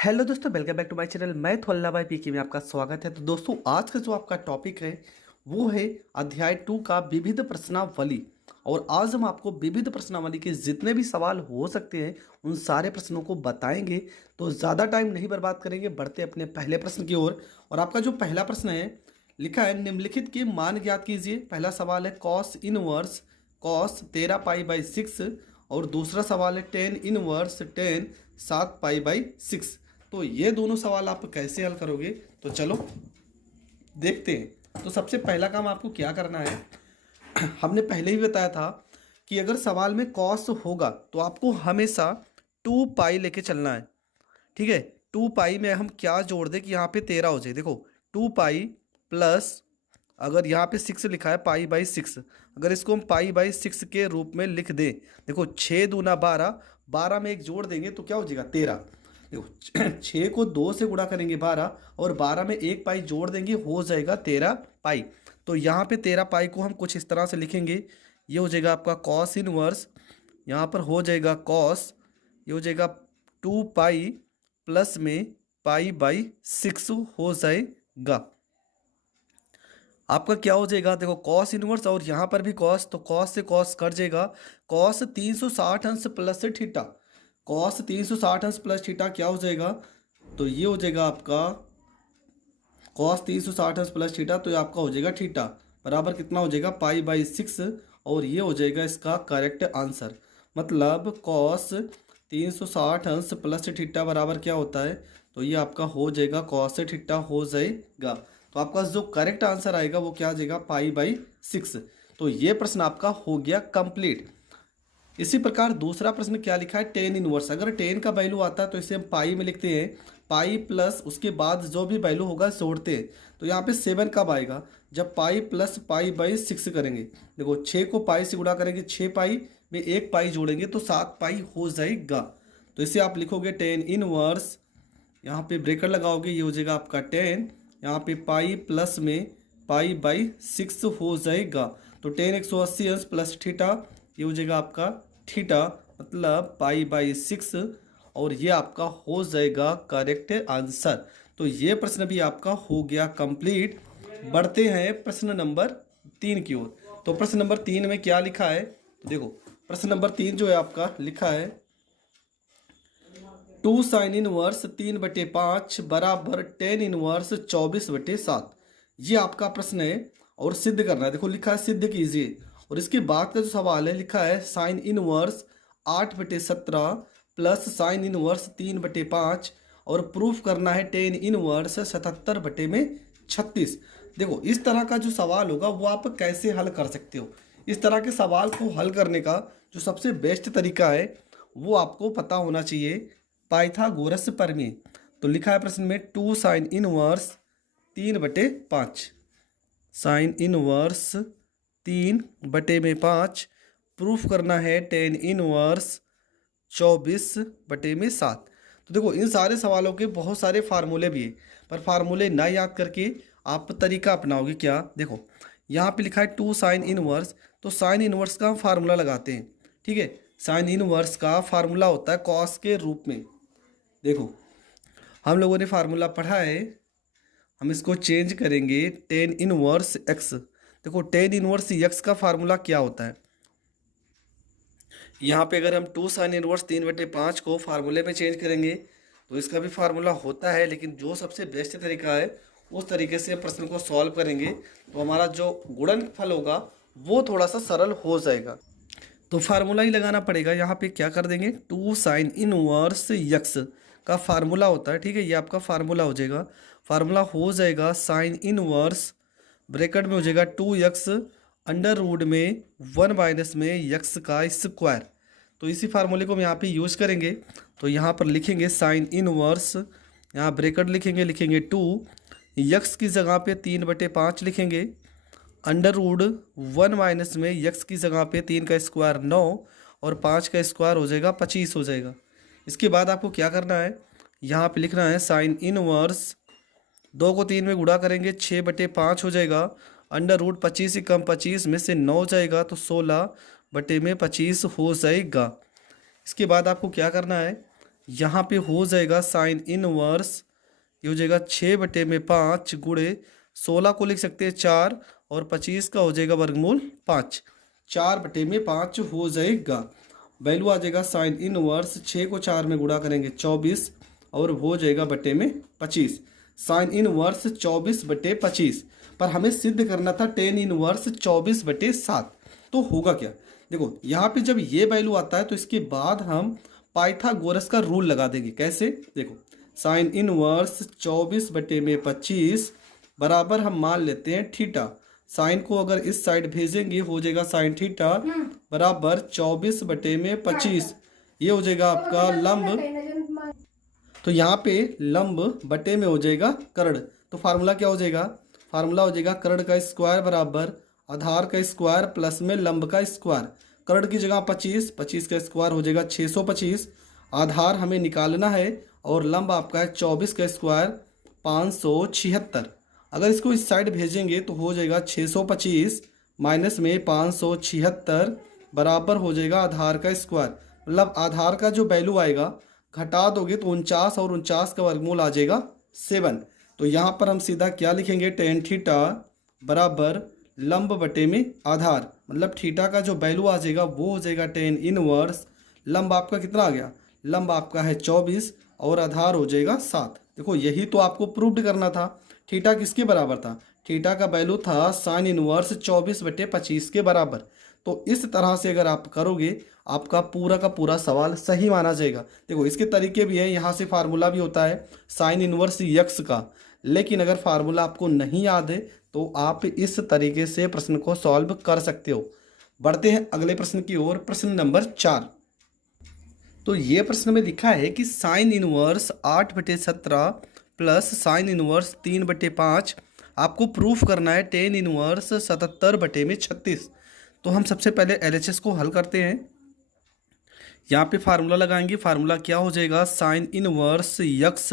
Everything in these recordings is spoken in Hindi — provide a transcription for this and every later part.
हेलो दोस्तों, welcome back to my channel. मैं थोल्ला भाई पीके में आपका स्वागत है। तो दोस्तों, आज का जो आपका टॉपिक है वो है अध्याय 2 का विविध प्रश्नावली। और आज हम आपको विविध प्रश्नावली के जितने भी सवाल हो सकते हैं उन सारे प्रश्नों को बताएंगे। तो ज़्यादा टाइम नहीं बर्बाद करेंगे, बढ़ते अपने पहले प्रश्न की ओर। और आपका जो पहला प्रश्न है लिखा है, निम्नलिखित के मान ज्ञात कीजिए। पहला सवाल है कॉस इनवर्स कॉस 13 पाई/6। और दूसरा सवाल है टेन इनवर्स टेन 7 पाई/6। तो ये दोनों सवाल आप कैसे हल करोगे, तो चलो देखते हैं। तो सबसे पहला काम आपको क्या करना है, हमने पहले ही बताया था कि अगर सवाल में कॉस होगा तो आपको हमेशा 2 पाई लेके चलना है। ठीक है, 2 पाई में हम क्या जोड़ दें कि यहाँ पे 13 हो जाए। देखो 2 पाई प्लस, अगर यहाँ पे 6 लिखा है पाई/6, अगर इसको हम पाई/6 के रूप में लिख दें। देखो 6 दूना 12, 12 में एक जोड़ देंगे तो क्या हो जाएगा 13। देखो 6 को 2 से गुणा करेंगे 12, और 12 में एक पाई जोड़ देंगे हो जाएगा 13 पाई। तो यहाँ पे 13 पाई को हम कुछ इस तरह से लिखेंगे। ये हो जाएगा आपका कॉस इनवर्स, यहाँ पर हो जाएगा कॉस, ये हो जाएगा 2 पाई प्लस में पाई/6 हो जाएगा। आपका क्या हो जाएगा, देखो कॉस इनवर्स और यहाँ पर भी कॉस, तो कॉस से कॉस कट जाएगा। कॉस 360 अंश प्लस थीटा, कॉस 360 अंश प्लस थीटा क्या हो जाएगा, तो ये हो जाएगा आपका कॉस 360 अंश प्लस थीटा, तो ये आपका हो जाएगा थीटा बराबर कितना हो जाएगा पाई/6। और ये हो जाएगा इसका करेक्ट आंसर। मतलब कॉस 360 अंश प्लस थीटा बराबर क्या होता है, तो ये आपका हो जाएगा कॉस थीटा हो जाएगा। तो आपका जो करेक्ट आंसर आएगा वो क्या आ जाएगा पाई/6। तो ये प्रश्न आपका हो गया कंप्लीट। इसी प्रकार दूसरा प्रश्न क्या लिखा है, टेन इनवर्स। अगर टेन का वैल्यू आता है तो इसे हम पाई में लिखते हैं, पाई प्लस उसके बाद जो भी वैल्यू होगा जोड़ते हैं। तो यहाँ पे 7 कब आएगा, जब पाई प्लस पाई/6 करेंगे। देखो 6 को पाई से गुणा करेंगे, 6 पाई में एक पाई जोड़ेंगे तो 7 पाई हो जाएगा। तो इसे आप लिखोगे टेन इनवर्स, यहाँ पे ब्रेकर लगाओगे, ये हो जाएगा आपका 10, यहाँ पे पाई प्लस में पाई/6 हो जाएगा। तो 10 180 अंश प्लस थीटा, ये हो जाएगा आपका थीटा, मतलब पाई/6। और ये आपका हो जाएगा करेक्ट आंसर। तो ये प्रश्न भी आपका हो गया कंप्लीट। बढ़ते हैं प्रश्न नंबर 3 की ओर। तो प्रश्न नंबर 3 में क्या लिखा है, तो देखो प्रश्न नंबर 3 जो है आपका लिखा है 2 साइन इनवर्स 3/5 बराबर टेन इनवर्स 24/7। ये आपका प्रश्न है और सिद्ध करना है। देखो लिखा है सिद्ध कीजिए। और इसके बाद का जो सवाल है लिखा है sine inverse 8/17 plus sine inverse 3/5 और प्रूफ करना है टेन इनवर्स 77/36। देखो इस तरह का जो सवाल होगा वो आप कैसे हल कर सकते हो। इस तरह के सवाल को हल करने का जो सबसे बेस्ट तरीका है वो आपको पता होना चाहिए, पाइथागोरस प्रमेय। तो लिखा है प्रश्न में 2 sine inverse 3/5, sine inverse 3/5 proof करना है टेन इनवर्स 24/7। तो देखो इन सारे सवालों के बहुत सारे फार्मूले भी हैं, पर फार्मूले ना याद करके आप तरीका अपनाओगे क्या। देखो यहाँ पे लिखा है 2 साइन इनवर्स, तो साइन इनवर्स का हम फार्मूला लगाते हैं। ठीक है, साइन इनवर्स का फार्मूला होता है कॉस के रूप में। देखो हम लोगों ने फार्मूला पढ़ा है, हम इसको चेंज करेंगे टेन इनवर्स एक्स। देखो टेन इनवर्स एक्स का फार्मूला क्या होता है, यहाँ पे अगर हम 2 साइन इनवर्स 3/5 को फार्मूले में चेंज करेंगे तो इसका भी फार्मूला होता है, लेकिन जो सबसे बेस्ट तरीका है उस तरीके से प्रश्न को सॉल्व करेंगे तो हमारा जो गुणनफल होगा वो थोड़ा सा सरल हो जाएगा। तो फार्मूला ही लगाना पड़ेगा। यहाँ पे क्या कर देंगे, 2 साइन इनवर्स एक्स का फार्मूला होता है। ठीक है, ये आपका फार्मूला हो जाएगा। फार्मूला हो जाएगा साइन इनवर्स, ब्रैकेट में हो जाएगा 2x अंडर रूट में 1 माइनस में x का स्क्वायर। तो इसी फार्मूले को हम यहाँ पे यूज करेंगे। तो यहाँ पर लिखेंगे साइन इनवर्स, यहाँ ब्रैकेट लिखेंगे 2, x की जगह पे 3/5 लिखेंगे, अंडर रूट 1 माइनस में x की जगह पे 3 का स्क्वायर 9 और 5 का स्क्वायर हो जाएगा 25 हो जाएगा। इसके बाद आपको क्या करना है, यहाँ पे लिखना है साइन इनवर्स, 2 को 3 में गुणा करेंगे 6/5 हो जाएगा, अंडर रूट 25 से कम 25 में से 9 जाएगा तो 16/25 हो जाएगा। इसके बाद आपको क्या करना है, यहाँ पे हो जाएगा साइन इनवर्स, ये हो जाएगा 6/5 गुणे 16 को लिख सकते हैं 4 और 25 का हो जाएगा वर्गमूल 5। 4/5 हो जाएगा। वैल्यू आ जाएगा साइन इनवर्स, 6 को 4 में गुणा करेंगे 24 और हो जाएगा बटे में 25। साइन इनवर्स 24/25, पर हमें सिद्ध करना था टेन इनवर्स 24/7। तो होगा क्या, देखो यहाँ पे जब ये वैल्यू आता है तो इसके बाद हम पाइथागोरस का रूल लगा देंगे। कैसे, देखो साइन इनवर्स 24/25 बराबर हम मान लेते हैं थीटा। साइन को अगर इस साइड भेजेंगे हो जाएगा साइन थीटा बराबर 24/25। ये हो जाएगा आपका लंब, तो यहाँ पे लंब बटे में हो जाएगा कर्ण। तो फार्मूला क्या हो जाएगा, फार्मूला हो जाएगा कर्ण का स्क्वायर बराबर आधार का स्क्वायर प्लस में लंब का स्क्वायर। कर्ण की जगह 25, 25 का स्क्वायर हो जाएगा 625। आधार हमें निकालना है और लंब आपका है 24 का स्क्वायर 576। अगर इसको इस साइड भेजेंगे तो हो जाएगा 625 माइनस में 576 बराबर हो जाएगा आधार का स्क्वायर। मतलब आधार का जो वैल्यू आएगा घटा दोगे तो 49 और 49 का वर्गमूल आ जाएगा 7। तो यहाँ पर हम सीधा क्या लिखेंगे, टेन थीटा बराबर लंब बटे में आधार, मतलब थीटा का जो वैल्यू आ जाएगा वो हो जाएगा टेन इनवर्स। लंब आपका कितना आ गया, लंब आपका है 24 और आधार हो जाएगा 7। देखो यही तो आपको प्रूव्ड करना था। थीटा किसके बराबर था, थीटा का वैल्यू था साइन इनवर्स 24/25 के बराबर। तो इस तरह से अगर आप करोगे आपका पूरा का पूरा सवाल सही माना जाएगा। देखो इसके तरीके भी है, यहाँ से फार्मूला भी होता है साइन इनवर्स यक्स का, लेकिन अगर फार्मूला आपको नहीं याद है तो आप इस तरीके से प्रश्न को सॉल्व कर सकते हो। बढ़ते हैं अगले प्रश्न की ओर, प्रश्न नंबर 4। तो ये प्रश्न में लिखा है कि sine inverse 8/17 plus sine inverse 3/5 आपको प्रूफ करना है टेन इनवर्स 77/36। तो हम सबसे पहले LHS को हल करते हैं। यहाँ पे फार्मूला लगाएंगे। फार्मूला क्या हो जाएगा, साइन इनवर्स यक्स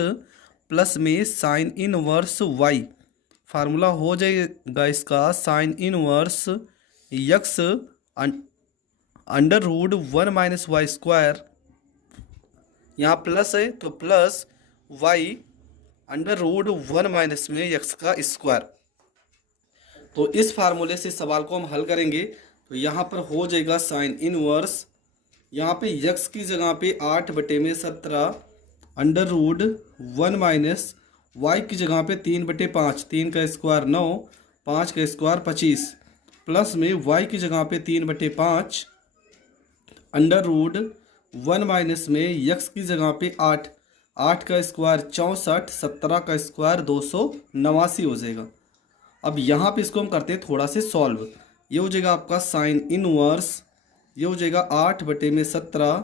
प्लस में साइन इनवर्स वाई। फार्मूला हो जाएगा इसका साइन इनवर्स यक्स √1 - y²। यहाँ प्लस है तो प्लस वाई √1 - में यक्स का स्क्वायर। तो इस फार्मूले से सवाल को हम हल करेंगे तो यहाँ पर हो जाएगा साइन इनवर्स, यहाँ पे यक्स की जगह पे 8/17 √1 - वाई की जगह पे 3/5, 3 का स्क्वायर 9, 5 का स्क्वायर 25 प्लस में वाई की जगह पे 3/5 √1 - में यक्स की जगह पे 8, 8 का स्क्वायर 64, 17 का स्क्वायर 289 हो जाएगा। अब यहाँ पे इसको हम करते हैं थोड़ा से सॉल्व। ये हो जाएगा आपका साइन इनवर्स, ये हो जाएगा 8/17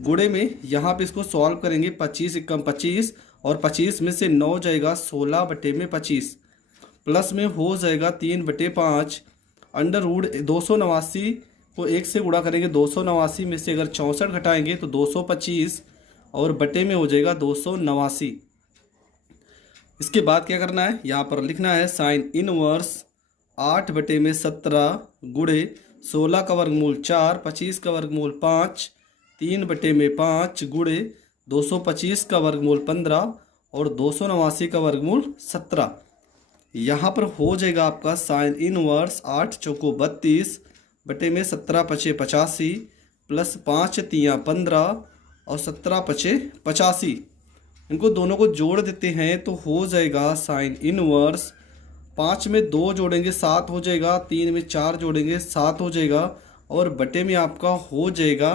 गुणे में यहाँ पे इसको सॉल्व करेंगे 25 × 25 और 25 में से 9 जाएगा 16/25 प्लस में हो जाएगा 3/5 √289 को 1 से गुणा करेंगे 289 में से अगर 64 घटाएंगे तो 225 और बटे में हो जाएगा 289। इसके बाद क्या करना है, यहाँ पर लिखना है साइन इनवर्स 8/17 गुणे 16 का वर्गमूल 4, 25 का वर्गमूल 5, 3/5 गुणे 225 का वर्गमूल 15 और 289 का वर्गमूल 17। यहाँ पर हो जाएगा आपका साइन इनवर्स 8 चौको 32 बटे में 17 पचे 85 प्लस 5 तियाँ 15 और 17 पचे 85। इनको दोनों को जोड़ देते हैं तो हो जाएगा साइन इनवर्स 5 में 2 जोड़ेंगे 7 हो जाएगा, 3 में 4 जोड़ेंगे 7 हो जाएगा और बटे में आपका हो जाएगा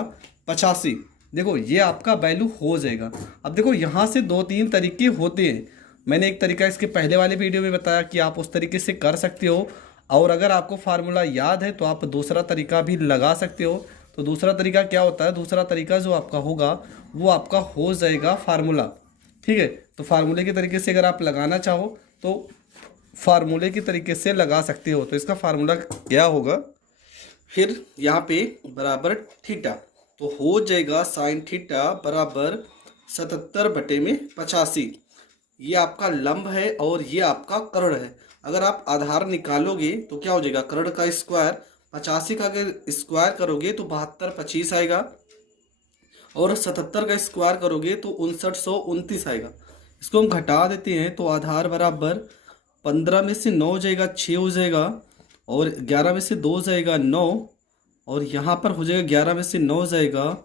85। देखो ये आपका वैल्यू हो जाएगा। अब देखो यहाँ से 2-3 तरीके होते हैं। मैंने एक तरीका इसके पहले वाले वीडियो में बताया कि आप उस तरीके से कर सकते हो, और अगर आपको फार्मूला याद है तो आप दूसरा तरीका भी लगा सकते हो। तो दूसरा तरीका क्या होता है, दूसरा तरीका जो आपका होगा वो आपका हो जाएगा फार्मूला। ठीक है, तो फार्मूले के तरीके से अगर आप लगाना चाहो तो फार्मूले के तरीके से लगा सकते हो। तो इसका फार्मूला क्या होगा, फिर यहाँ पे बराबर थीटा, तो हो जाएगा साइन थीटा बराबर 77/85। ये आपका लंब है और ये आपका कर्ण है। अगर आप आधार निकालोगे तो क्या हो जाएगा, कर्ण का स्क्वायर 85 का अगर स्क्वायर करोगे तो 72 25 आएगा और 77 का स्क्वायर करोगे तो 5929 आएगा। इसको हम घटा देते हैं तो आधार बराबर 15 में से 9 हो जाएगा 6 हो जाएगा, और 11 में से 2 हो जाएगा 9, और यहाँ पर हो जाएगा 11 में से 9 हो जाएगा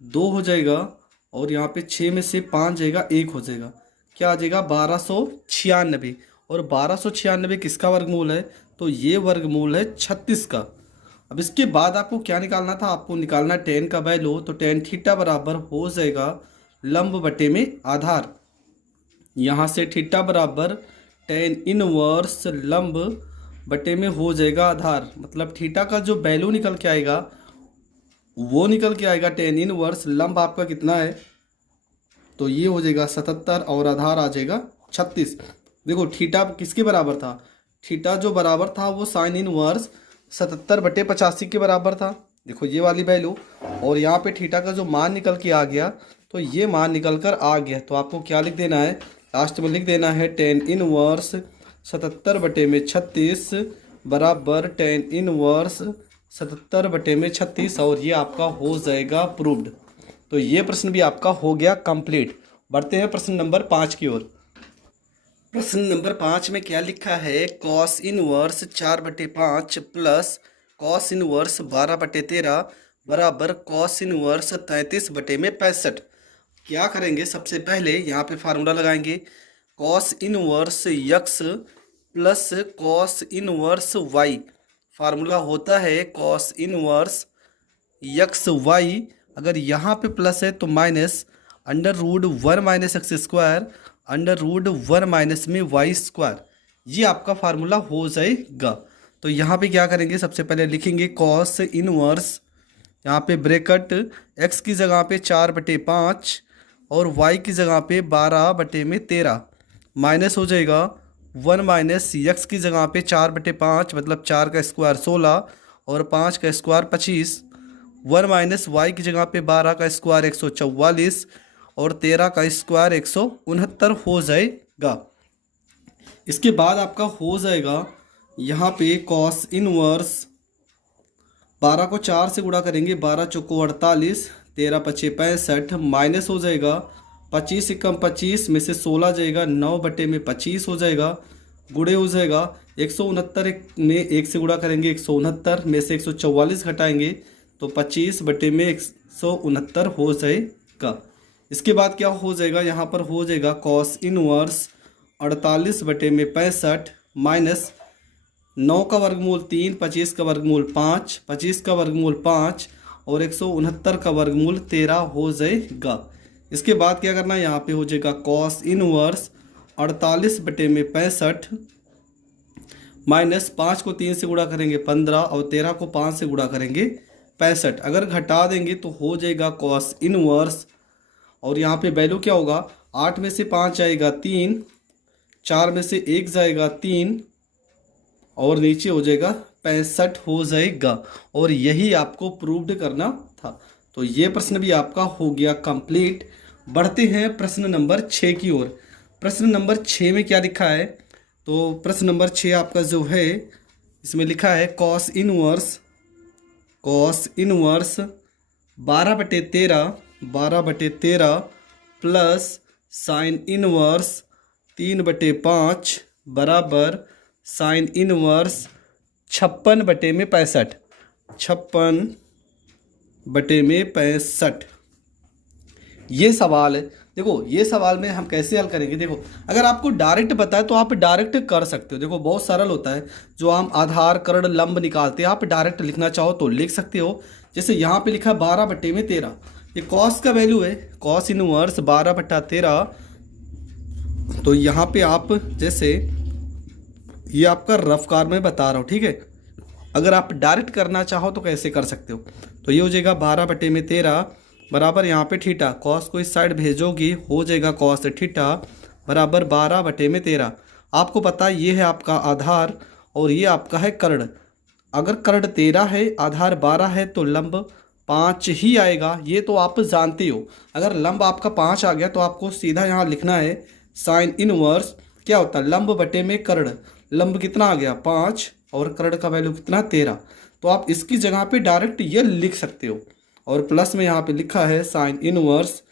2 हो जाएगा, और यहाँ पे 6 में से 5 जाएगा 1 हो जाएगा। क्या आ जाएगा 1296। और 1296 किसका वर्गमूल है? तो ये वर्गमूल है 36 का। अब इसके बाद आपको क्या निकालना था? आपको निकालना टेन का वैल्यू। तो टेन थीटा बराबर हो जाएगा लंब बटे में आधार। यहाँ से थीटा बराबर टेन इनवर्स लंब बटे में हो जाएगा आधार। मतलब थीटा का जो वैल्यू निकल के आएगा वो निकल के आएगा टेन इनवर्स लंब आपका कितना है? तो ये हो जाएगा 77 और आधार आ जाएगा 36। देखो थीटा किसके बराबर था? थीटा जो बराबर था वो साइन इनवर्स 77/85 के बराबर था। देखो ये वाली वैल्यू, और यहाँ पे थीटा का जो मान निकल के आ गया तो ये मान निकल कर आ गया। तो आपको क्या लिख देना है? लास्ट में लिख देना है टेन इनवर्स 77/36 बराबर टेन इनवर्स 77/36, और ये आपका हो जाएगा प्रूव्ड। तो ये प्रश्न भी आपका हो गया कंप्लीट। बढ़ते हैं प्रश्न नंबर 5 की ओर। प्रश्न नंबर 5 में क्या लिखा है? Cos inverse 4/5 plus cos inverse 12/13 बराबर कॉस इनवर्स 33/65। क्या करेंगे? सबसे पहले यहाँ पे फार्मूला लगाएंगे। Cos inverse x plus cos inverse y. Formula होता है कॉस इनवर्स यक्स वाई। अगर यहाँ पे प्लस है तो minus under root 1 minus x square under root 1 minus में वाई स्क्वायर। ये आपका फार्मूला हो जाएगा। तो यहाँ पे क्या करेंगे? सबसे पहले लिखेंगे कॉस इनवर्स, यहाँ पे ब्रैकेट एक्स की जगह पे 4/5 और वाई की जगह पे 12/13 माइनस हो जाएगा 1 माइनस यक्स की जगह पे 4/5 मतलब 4 का स्क्वायर 16 और 5 का स्क्वायर 25, 1 माइनस वाई की जगह पे 12 का स्क्वायर 144 और 13 का स्क्वायर 169 हो जाएगा। इसके बाद आपका हो जाएगा यहाँ पे कॉस इनवर्स 12 को 4 से गुणा करेंगे, 12 चौको 48, 13 पचे 65 माइनस हो जाएगा 25 एकम 25 में से 16 जाएगा 9/25 हो जाएगा, गुणे हो जाएगा 169 में 1 से गुणा करेंगे 169 में से 144 घटाएंगे तो 25/169 हो जाएगा। इसके बाद क्या हो जाएगा? यहाँ पर हो जाएगा कॉस इनवर्स 48/65 माइनस 9 का वर्गमूल 3, 25 का वर्गमूल 5, 25 का वर्गमूल 5 और 169 का वर्गमूल 13 हो जाएगा। इसके बाद क्या करना है? यहाँ पे हो जाएगा कॉस इनवर्स 48/65 माइनस 5 को 3 से गुणा करेंगे 15 और 13 को 5 से गुणा करेंगे 65। अगर घटा देंगे तो हो जाएगा कॉस इनवर्स, और यहाँ पे वैल्यू क्या होगा? 8 में से 5 जाएगा 3, 4 में से 1 जाएगा 3 और नीचे हो जाएगा 65 हो जाएगा। और यही आपको प्रूव्ड करना था। तो ये प्रश्न भी आपका हो गया कंप्लीट। बढ़ते हैं प्रश्न नंबर 6 की ओर। प्रश्न नंबर 6 में क्या लिखा है? तो प्रश्न नंबर 6 आपका जो है इसमें लिखा है cos inverse 12/13 plus sine inverse 3/5 बराबर साइन इनवर्स 56/65। ये सवाल है। देखो ये सवाल में हम कैसे हल करेंगे? देखो अगर आपको डायरेक्ट बताए तो आप डायरेक्ट कर सकते हो। देखो बहुत सरल होता है। जो हम आधार कर्ण लंब निकालते हैं आप डायरेक्ट लिखना चाहो तो लिख सकते हो। जैसे यहाँ पे लिखा 12/13, ये कॉस का वैल्यू है, कॉस इनवर्स 12/13। तो यहाँ पे आप जैसे ये आपका रफ कार में बता रहा हूँ, ठीक है। अगर आप डायरेक्ट करना चाहो तो कैसे कर सकते हो? तो ये हो जाएगा 12/13 बराबर यहाँ पे थीटा, कॉस को इस साइड भेजोगी हो जाएगा कॉस थीटा बराबर 12/13। आपको पता है ये है आपका आधार और ये आपका है कर्ण। अगर कर्ण 13 है आधार 12 है तो लंब 5 ही आएगा, ये तो आप जानते हो। अगर लंब आपका 5 आ गया तो आपको सीधा यहाँ लिखना है साइन इनवर्स क्या होता है? लंब बटे में कर्ण। लंब कितना आ गया? 5 और कर्ण का वैल्यू कितना? 13। तो आप इसकी जगह पे डायरेक्ट ये लिख सकते हो। और प्लस में यहाँ पे लिखा है साइन इनवर्स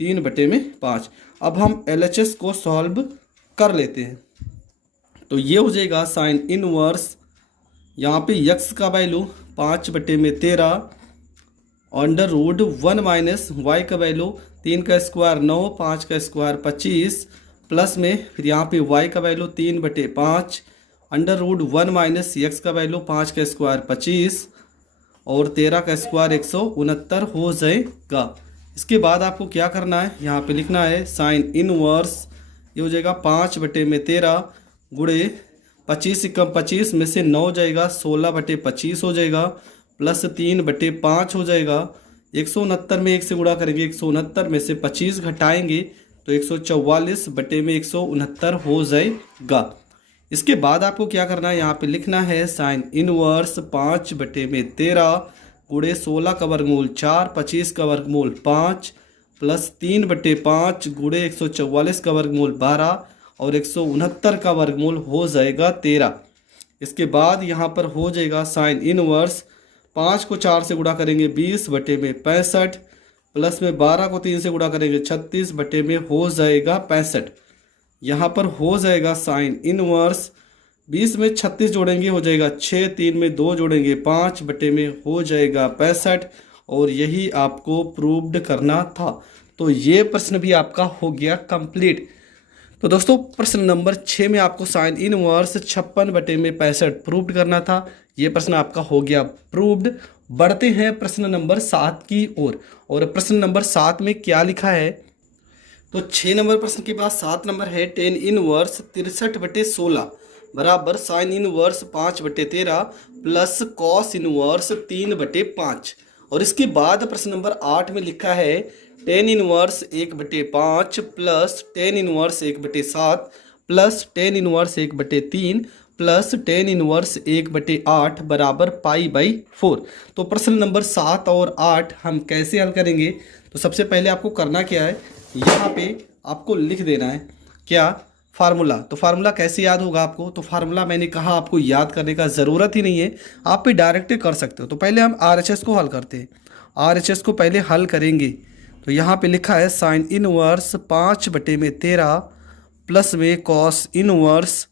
3/5। अब हम LHS को सॉल्व कर लेते हैं। तो ये हो जाएगा साइन इनवर्स, यहाँ पे यक्स का value 5/13 under root 1 minus y का वैल्यू 3 का स्क्वायर 9, 5 का स्क्वायर 25, प्लस में फिर यहाँ पे वाई का value 3/5 under root 1 minus x का वैल्यू 5 का स्क्वायर 25 और 13 का स्क्वायर 169 हो जाएगा। इसके बाद आपको क्या करना है, यहाँ पे लिखना है साइन इनवर्स, ये हो जाएगा 5/13 गुणे 25 × 25 में से 9 जाएगा 16/25 हो जाएगा, प्लस 3/5 हो जाएगा। 169 में 1 से गुणा करेंगे, 169 में से 25 घटाएंगे तो 144/169 हो जाएगा। इसके बाद आपको क्या करना है, यहाँ पे लिखना है साइन इनवर्स 5/13 गुणे 16 का वर्गमूल 4, 25 का वर्गमूल 5, प्लस 3/5 गुणे 144 का वर्गमूल 12 और 169 का वर्गमूल हो जाएगा 13। इसके बाद यहाँ पर हो जाएगा साइन इनवर्स 5 को 4 से गुणा करेंगे 20/65, प्लस में 12 को 3 से गुणा करेंगे 36 हो जाएगा 65। यहाँ पर हो जाएगा साइन इनवर्स 20 में 36 जोड़ेंगे हो जाएगा 6, 3 में 2 जोड़ेंगे 5 हो जाएगा 65 और यही आपको प्रूव्ड करना था। तो ये प्रश्न भी आपका हो गया कंप्लीट। तो दोस्तों प्रश्न नंबर 6 में आपको साइन इनवर्स 56/65 प्रूव्ड करना था। ये प्रश्न आपका हो गया प्रूव्ड। बढ़ते हैं प्रश्न नंबर 7 की ओर। और प्रश्न नंबर 7 में क्या लिखा है, तो 6 नंबर प्रश्न के बाद 7 नंबर है टेन इनवर्स 63/16 बराबर sine inverse 5/13 plus cos inverse 3/5। और इसके बाद प्रश्न नंबर 8 में लिखा है tan inverse 1/5 plus tan inverse 1/7 plus tan inverse 1/3 plus tan inverse 1/8 बराबर π/4। तो प्रश्न नंबर 7 और 8 हम कैसे हल करेंगे, तो सबसे पहले आपको करना क्या है, यहाँ पे आपको लिख देना है क्या, फार्मूला। तो फार्मूला कैसे याद होगा आपको, तो फार्मूला मैंने कहा आपको याद करने का ज़रूरत ही नहीं है, आप भी डायरेक्ट कर सकते हो। तो पहले हम RHS को हल करते हैं। RHS को पहले हल करेंगे तो यहाँ पे लिखा है साइन इनवर्स 5/13 प्लस में कॉस इनवर्स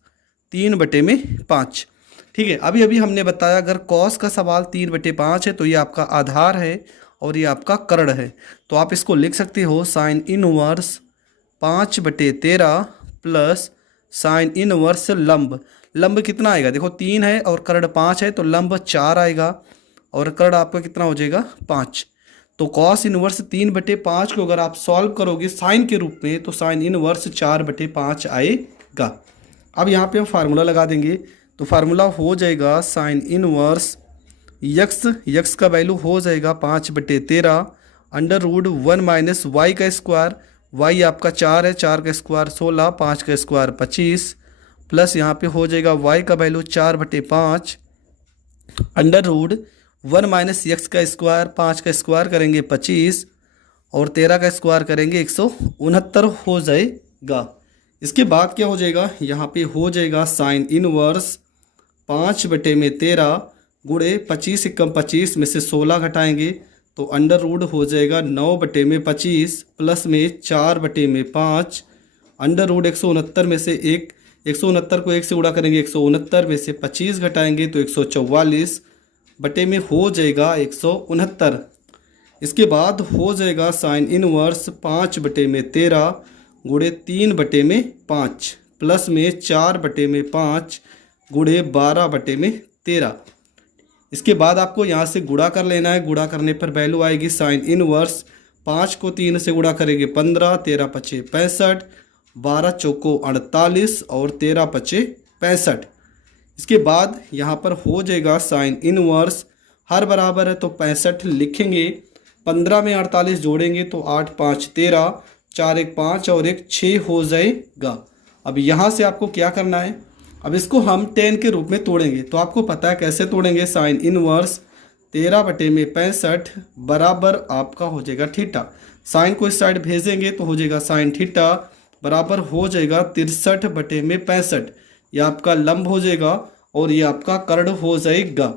3/5। ठीक है, अभी अभी हमने बताया अगर कॉस का सवाल 3/5 है तो ये आपका आधार है और ये आपका कर्ण है। तो आप इसको लिख सकते हो sine inverse 5/13 plus sine inverse लंब। लंब कितना आएगा, देखो 3 है और कर्ण 5 है तो लंब 4 आएगा और कर्ण आपका कितना हो जाएगा 5। तो कॉस इनवर्स 3/5 को अगर आप सॉल्व करोगे साइन के रूप में तो साइन इनवर्स 4/5 आएगा। अब यहाँ पे हम फार्मूला लगा देंगे तो फार्मूला हो जाएगा साइन इनवर्स यक्स का वैल्यू हो जाएगा 5/13 अंडर रूट 1 माइनस वाई का स्क्वायर, वाई आपका 4 है, 4 का स्क्वायर 16, 5 का स्क्वायर 25, प्लस यहाँ पे हो जाएगा वाई का value 4/5 under root 1 minus x का स्क्वायर, 5 का स्क्वायर करेंगे 25 और 13 का स्क्वायर करेंगे 169 हो जाएगा। इसके बाद क्या हो जाएगा, यहाँ पे हो जाएगा साइन इनवर्स 5/13 गुणे 25 × 25 में से 16 घटाएंगे तो अंडर रूट हो जाएगा 9/25 प्लस में 4/5 अंडर रूट 169 में से 169 को 1 से गुणा करेंगे 169 में से 25 घटाएंगे तो 144 बटे में हो जाएगा 169। इसके बाद हो जाएगा साइन इनवर्स 5/13 गुणे 3/5 प्लस में 4/5 गुणे 12/13। इसके बाद आपको यहाँ से गुणा कर लेना है, गुणा करने पर वैल्यू आएगी साइन इनवर्स 5 को 3 से गुणा करेंगे 15, 13 × 5 = 65, 12 चौको 48 और 13 × 5 = 65। इसके बाद यहाँ पर हो जाएगा साइन इनवर्स हर बराबर है तो 65 लिखेंगे, 15 में 48 जोड़ेंगे तो 8 × 5 = 13, 4 × 1 = 5 और 1 = 6 हो जाएगा। अब यहाँ से आपको क्या करना है, अब इसको हम टेन के रूप में तोड़ेंगे तो आपको पता है कैसे तोड़ेंगे। साइन इनवर्स 13/65 बराबर आपका हो जाएगा थीटा, साइन को इस साइड भेजेंगे तो हो जाएगा साइन थीटा बराबर हो जाएगा 63/65। ये आपका लंब हो जाएगा और ये आपका कर्ण हो जाएगा।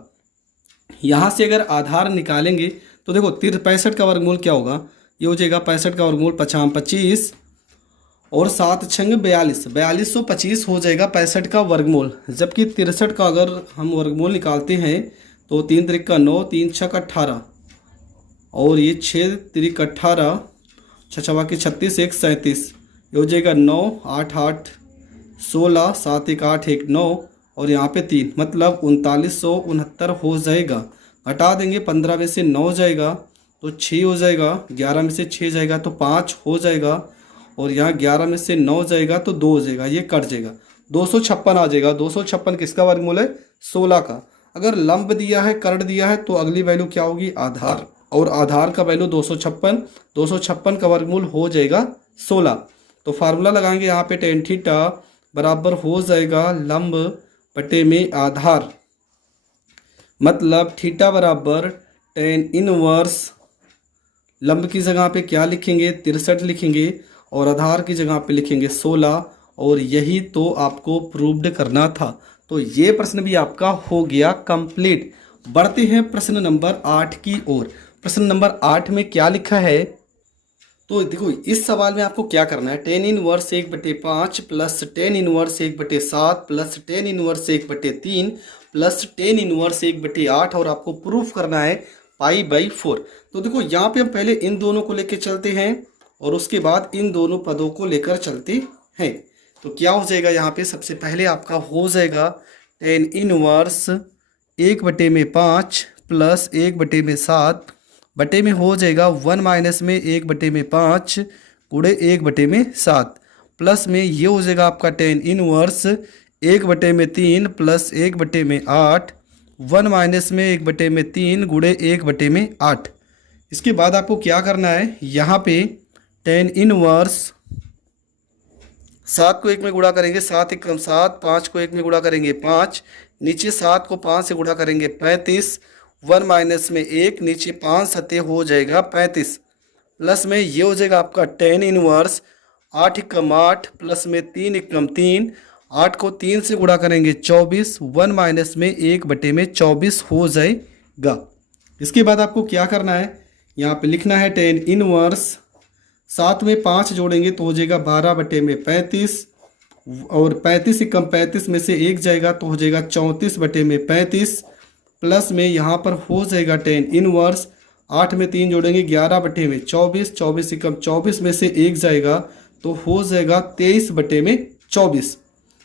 यहाँ से अगर आधार निकालेंगे तो देखो 65 का वर्गमूल क्या होगा, ये हो जाएगा 65 का वर्गमूल 55 और 7 छंग 42, 4225 हो जाएगा 65 का वर्गमूल। जबकि 63 का अगर हम वर्गमूल निकालते हैं तो 3 त्रिक का 9, 3 छक 18 और ये 6 त्रिक 18, छछवा की 36, 1 37, ये हो जाएगा 9, 8 8 16, 7 1 8 1 9 और यहाँ पे 3, मतलब 3969 हो जाएगा। घटा देंगे 15 में से 9 जाएगा तो 6 हो जाएगा, 11 में से 6 जाएगा तो 5 हो जाएगा और यहाँ 11 में से 9 जाएगा तो 2 हो जाएगा, ये कट जाएगा, 256 आ जाएगा। 256 किसका वर्गमूल है, 16 का। अगर लंब दिया है, कर्ण दिया है तो अगली वैल्यू क्या होगी, आधार, और आधार का वैल्यू 256, 256 का वर्गमूल हो जाएगा 16। तो फार्मूला लगाएंगे यहाँ पे tan थीटा बराबर हो जाएगा लंब बटे में आधार, मतलब थीटा बराबर tan इनवर्स, लंब की जगह पे क्या लिखेंगे 63 लिखेंगे और आधार की जगह पे लिखेंगे 16 और यही तो आपको प्रूव्ड करना था। तो ये प्रश्न भी आपका हो गया कंप्लीट। बढ़ते हैं प्रश्न नंबर 8 की ओर। प्रश्न नंबर 8 में क्या लिखा है, तो देखो इस सवाल में आपको क्या करना है, tan inverse 1/5 plus tan inverse 1/7 plus tan inverse 1/3 plus tan inverse 1/8 और आपको प्रूफ करना है π/4। तो देखो यहाँ पे हम पहले इन दोनों को लेकर चलते हैं और उसके बाद इन दोनों पदों को लेकर चलते हैं। तो क्या हो जाएगा, यहाँ पे सबसे पहले आपका हो जाएगा tan इनवर्स 1/5 प्लस 1/7 बटे में हो जाएगा 1 माइनस में 1/5 गुणे 1/7 प्लस में ये हो जाएगा आपका tan इनवर्स 1/3 प्लस 1/8 1 माइनस में 1/3 गुणे 1/8। इसके बाद आपको क्या करना है, यहाँ पे tan इनवर्स 7 को 1 में गुणा करेंगे 7 × 7, 5 को 1 में गुणा करेंगे 5, नीचे 7 को 5 से गुणा करेंगे 35, 1 माइनस में 1, नीचे 5 सतह हो जाएगा 35 प्लस में ये हो जाएगा आपका tan इनवर्स 8 × 8 प्लस में 3 × 3, 8 को 3 से गुणा करेंगे 24, 1 माइनस में 1/24 हो जाएगा। इसके बाद आपको क्या करना है, यहाँ पे लिखना है tan इनवर्स 7 में 5 जोड़ेंगे तो हो जाएगा 12/35 और 35 × 35 में से 1 जाएगा तो हो जाएगा 34/35 प्लस में यहाँ पर हो जाएगा tan इनवर्स 8 में 3 जोड़ेंगे 11/24, 24 × 24 में से 1 जाएगा तो हो जाएगा 23/24।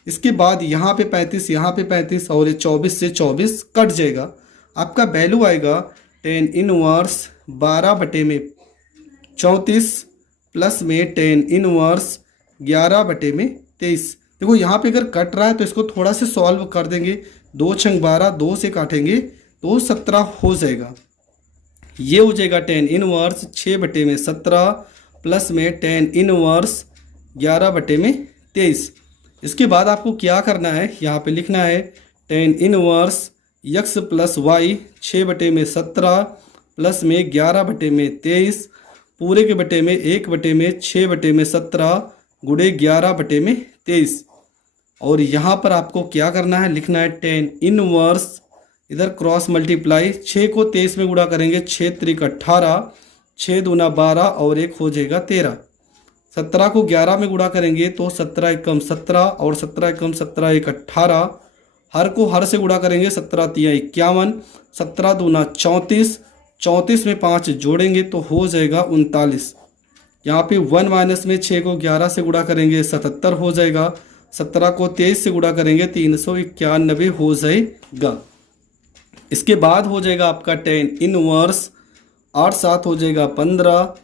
इसके बाद यहाँ पे 35, यहाँ पे 35 और ये 24 से 24 कट जाएगा। आपका वैल्यू आएगा tan इनवर्स 12/34 प्लस में tan इनवर्स 11/23। देखो यहाँ पे अगर कट रहा है तो इसको थोड़ा से सॉल्व कर देंगे, 2 छंग 12, 2 से काटेंगे तो 17 हो जाएगा। ये हो जाएगा tan इनवर्स 6/17 प्लस में tan इनवर्स 11/23। इसके बाद आपको क्या करना है, यहाँ पे लिखना है tan inverse x plus y 6/17 plus में 11/23 पूरे के बटे में 1/6/17 गुणे 11/23। और यहाँ पर आपको क्या करना है, लिखना है tan इनवर्स, इधर क्रॉस मल्टीप्लाई 6 को 23 में गुणा करेंगे 6 त्रिक 18, 6 दूना 12 और 1 हो जाएगा 13। 17 को 11 में गुणा करेंगे तो 17 × 17 और 17 × 17 1 18, हर को हर से गुणा करेंगे 17 × 3 51, 17 दूना 34, 34 में 5 जोड़ेंगे तो हो जाएगा 39। यहाँ पे 1 माइनस में 6 को 11 से गुणा करेंगे 77 हो जाएगा, 17 को 23 से गुणा करेंगे 391 हो जाएगा। इसके बाद हो जाएगा आपका tan इनवर्स 8 7 हो जाएगा 15,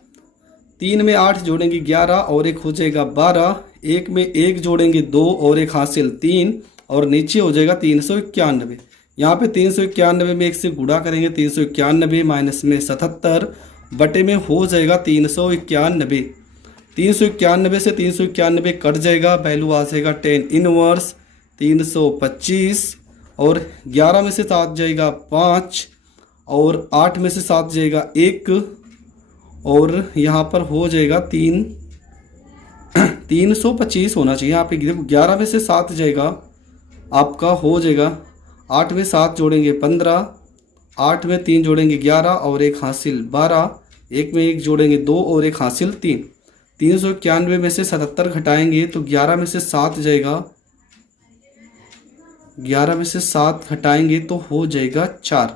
3 में 8 जोड़ेंगे 11 और 1 हो जाएगा 12, 1 में 1 जोड़ेंगे 2 और 1 हासिल 3 और नीचे हो जाएगा 391। यहाँ पे 391 में 1 से गुणा करेंगे 391 माइनस में 77 बटे में हो जाएगा 391। 391 से 391 कट जाएगा, वैल्यू आ जाएगा tan इनवर्स 325 और 11 में से 7 जाएगा 5 और 8 में से 7 जाएगा 1 और यहाँ पर हो जाएगा 325 होना चाहिए। यहाँ पे 11 में से 7 जाएगा आपका हो जाएगा, 8 में 7 जोड़ेंगे 15 8 में 3 जोड़ेंगे 11 और 1 हासिल 12, 1 में 1 जोड़ेंगे 2 और 1 हासिल 3। 391 में से 77 घटाएंगे तो 11 में से 7 जाएगा, 11 में से 7 घटाएंगे तो हो जाएगा 4।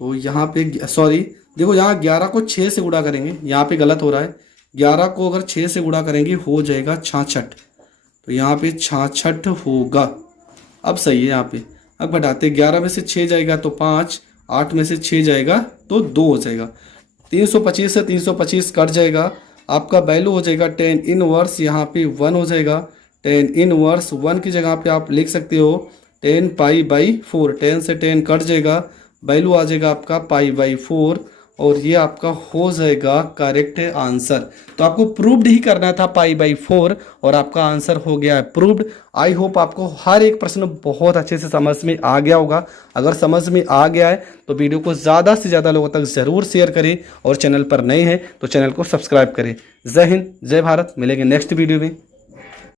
तो यहाँ पे सॉरी देखो, यहाँ 11 को 6 से गुणा करेंगे, यहाँ पे गलत हो रहा है। 11 को अगर 6 से गुणा करेंगे हो जाएगा 66, तो यहाँ पे 66 होगा। अब सही है यहाँ पे। अब घटाते 11 में से 6 जाएगा तो 5, 8 में से 6 जाएगा तो 2 हो जाएगा। 325 से 325 कट जाएगा, आपका वैल्यू हो जाएगा tan इनवर्स, यहाँ पे 1 हो जाएगा। tan इनवर्स 1 की जगह पे आप लिख सकते हो tan π/4। 10 से 10 कट जाएगा, वैल्यू आ जाएगा आपका π/4 और ये आपका हो जाएगा करेक्ट आंसर। तो आपको प्रूव्ड ही करना था π/4 और आपका आंसर हो गया है प्रूव्ड। आई होप आपको हर एक प्रश्न बहुत अच्छे से समझ में आ गया होगा। अगर समझ में आ गया है तो वीडियो को ज़्यादा से ज़्यादा लोगों तक ज़रूर शेयर करें और चैनल पर नए हैं तो चैनल को सब्सक्राइब करें। जय हिंद, जय भारत। मिलेंगे नेक्स्ट वीडियो में।